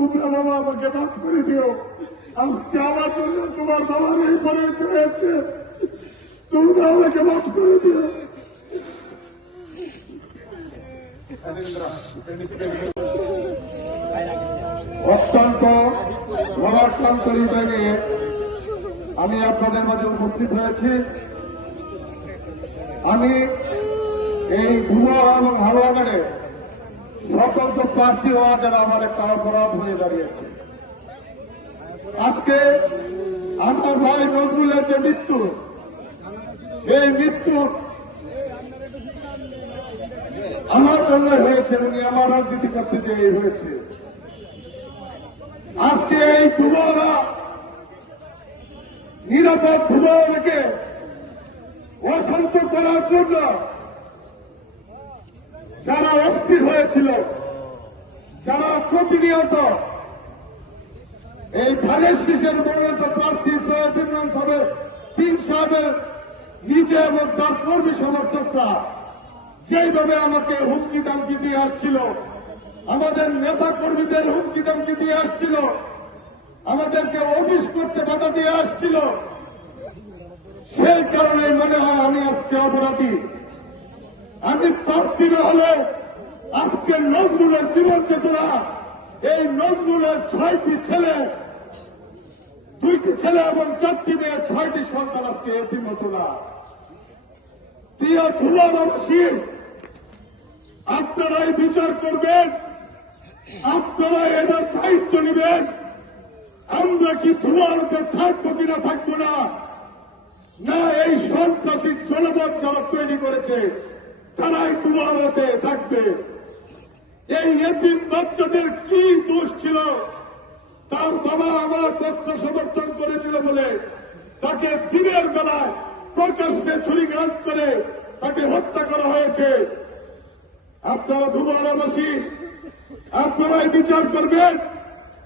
তোমরা বাবা আমাকে মাফ করে দিও। আজকে আমার জন্য তোমার বাবার এই পরিণতি হয়েছে তোমরা আমাকে মাফ করে দিও। অত্যন্ত মনাক্রান্ত হৃদয় আমি আপনাদের মাঝে উপস্থিত হয়েছি। আমি এই ধুয়ার এবং হাওয়াগারে স্বতন্ত্র প্রার্থী হওয়া যেন আমার একটা অপরাধ হয়ে দাঁড়িয়েছে। আজকে আমার ভাই নজরুলের যে মৃত্যু, সেই মৃত্যু আমার জন্য হয়েছে, উনি আমার রাজনীতি করতে চেয়ে হয়েছে। আজকে এই ধুবরা নিরাপদ ধুবরকে অশান্ত করার জন্য যারা অস্থির হয়েছিল, যারা প্রতিনিয়ত এই ধানের শীষের মনোনীত প্রার্থী সৈয়দ ইমরান সাহেবের, তিন সাহেবের নিজে এবং তার কর্মী সমর্থকরা যেইভাবে আমাকে হুমকি দামকি দিয়ে আসছিল, আমাদের নেতা কর্মীদের হুমকি দামকি দিয়ে আসছিল, আমাদেরকে অফিস করতে বাধা দিয়ে আসছিল, সেই কারণে মনে হয় আমি আজকে অপরাধী। আমি প্রার্থী না হলে আজকে নজরুলের জীবন চেতনা, এই নজরুলের ছয়টি ছেলে, দুইটি ছেলে এবং চারটি মেয়ে, ছয়টি সন্তান আজকে এটিম হতো না। প্রিয় ধুলাবাসী আপনারাই বিচার করবেন আপনারা এটার দায়িত্ব নেবেন, আমরা কি ধুলারতে থাকব কিনা থাকব না? না, এই সন্ত্রাসী জনপদ যারা তৈরি করেছে তারাই ধুলারতে থাকবে। এই এতিম বাচ্চাদের কি দোষ ছিল, তার বাবা আমার পক্ষ সমর্থন করেছিল বলে তাকে দিনের বেলায় প্রকাশ্যে ছুরিঘাত করে তাকে হত্যা করা হয়েছে। আপনারা ধুমারাবাসী, আপনারাই বিচার করবেন।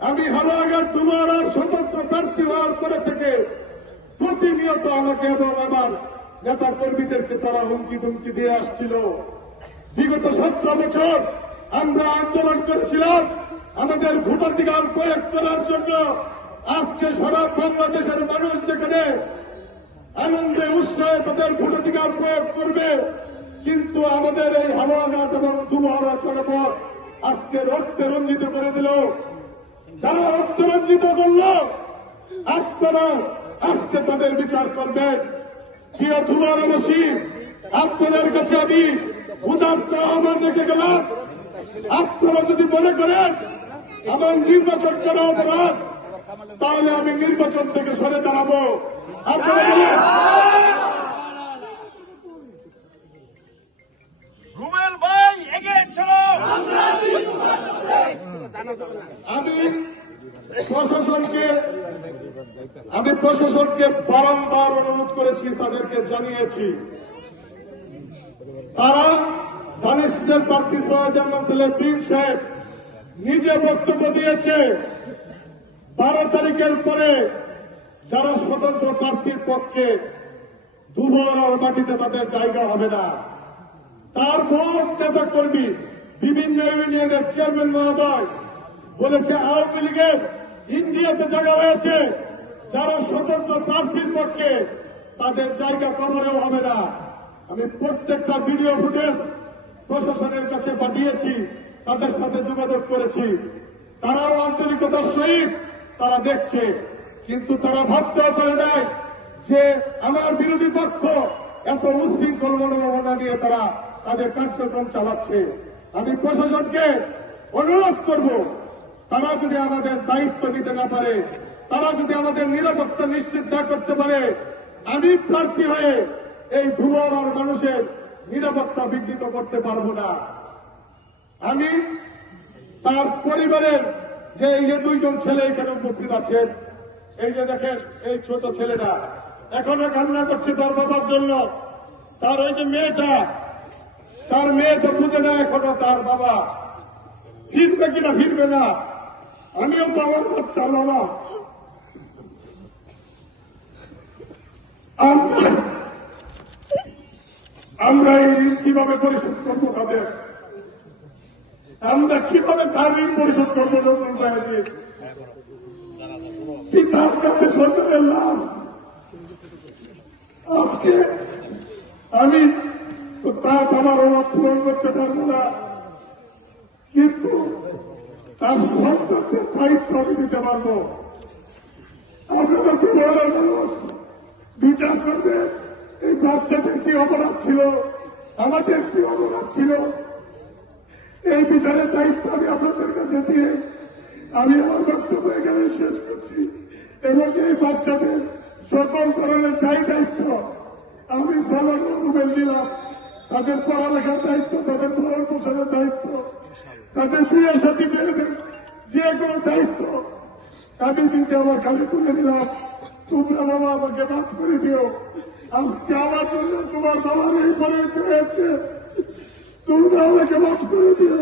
আমি হালাগার ধুমারার স্বতন্ত্র প্রার্থী হওয়ার পরে থেকে প্রতিনিয়ত আমাকে এবং আমার নেতা কর্মীদেরকে তারা হুমকি ধুমকি দিয়ে আসছিল। বিগত সতেরো বছর আমরা আন্দোলন করেছিলাম। আমাদের ভোটাধিকার প্রয়োগ করার জন্য আজকে সারা বাংলাদেশের মানুষ যেখানে আনন্দে উৎসাহে তাদের ভোটাধিকার প্রয়োগ করবে, কিন্তু আমাদের এই হালুয়াঘাট এবং দুমহারা জনপদ আজকে রক্তে রঞ্জিত করে দিল। যারা রক্ত রঞ্জিত করল, আপনারা আজকে তাদের বিচার করবেন। প্রিয় ধুমারাবাসী আপনাদের কাছে আমি উদার্ত আহ্বান রেখে গেলাম। আপনারা যদি মনে করেন আমার নির্বাচন করা অপরাধ তাহলে আমি নির্বাচন থেকে সরে দাঁড়াবো। আপনারা বলেন। রুবেল ভাই এগিয়ে চলো। আমি প্রশাসনকে আমি প্রশাসনকে বারংবার অনুরোধ করেছি, তাদেরকে জানিয়েছি। তারা দানিশের প্রার্থী সহাজামান ছেলে প্রিন্স সাহেব নিজে বক্তব্য দিয়েছে, বারো তারিখের পরে যারা স্বতন্ত্র প্রার্থীর পক্ষে দুবার মাটিতে তাদের জায়গা হবে না। তার ভোট নেতা কর্মী বিভিন্ন ইউনিয়নের চেয়ারম্যান মহোদয় বলেছে, আওয়ামী লীগের ইন্ডিয়াতে জায়গা হয়েছে। যারা স্বতন্ত্র প্রার্থীর পক্ষে তাদের জায়গা কবরেও হবে না। আমি প্রত্যেকটা ভিডিও ফুটেজ প্রশাসনের কাছে পাঠিয়েছি, তাদের সাথে যোগাযোগ করেছি। তারাও আন্তরিকতার সহিত তারা দেখছে, কিন্তু তারা ভাবতেও পারে নাই যে আমার বিরোধী পক্ষ এত উশৃঙ্খল মনোভাবনা নিয়ে তারা তাদের কার্যক্রম চালাচ্ছে। আমি প্রশাসনকে অনুরোধ করব, তারা যদি আমাদের দায়িত্ব নিতে না পারে তারা যদি আমাদের নিরাপত্তা নিশ্চিত না করতে পারে, আমি প্রার্থী হয়ে এই আর মানুষের নিরাপত্তা বিঘ্নিত করতে পারব না। আমি তার পরিবারের যে এই যে দুইজন ছেলে এখানে উপস্থিত আছেন, এই যে দেখেন, এই ছোট ছেলেটা এখনও কান্না করছে তার বাবার জন্য। তার এই যে মেয়েটা, তার মেয়ে তো বুঝে না এখনও তার বাবা ফিরবে কিনা, ফিরবে না। আমিও তো আমার বাচ্চা বাবা আমরা আমরা এই ঋণ কীভাবে পরিশোধ করব তাদের? আমরা কীভাবে তার ঋণ পরিশোধ করব পিতার সন্তানের লাশ। আজকে আমি তো তার বাবার অভাব পূরণ করতে পারব না। কিন্তু তার সন্তানদের দায়িত্ব আমি দিতে পারব। আপনারা মানুষ? বিচার করবে। এই বাচ্চাদের কি অপরাধ ছিল? আমাদের কি অপরাধ ছিল? এই বিচারের দায়িত্ব আমি আপনাদের কাছে দিয়ে আমি আমার বক্তব্য এখানে শেষ করছি। এবং এই বাচ্চাদের সকল ধরনের দায়ী দায়িত্ব আমি রুবেল নিলাম। তাদের পড়ালেখার দায়িত্ব, তাদের ভরণ পোষণের দায়িত্ব, তাদের বিয়ের সাথে মেয়েদের যে কোনো দায়িত্ব আমি নিজে আমার কাছে তুলে নিলাম। তোমরা বাবা আমাকে মাফ করে দিও। আজকে আমার জন্য তোমার বাবার এই পরিণতি হয়েছে তোমরা আমাকে মাফ করে দিও।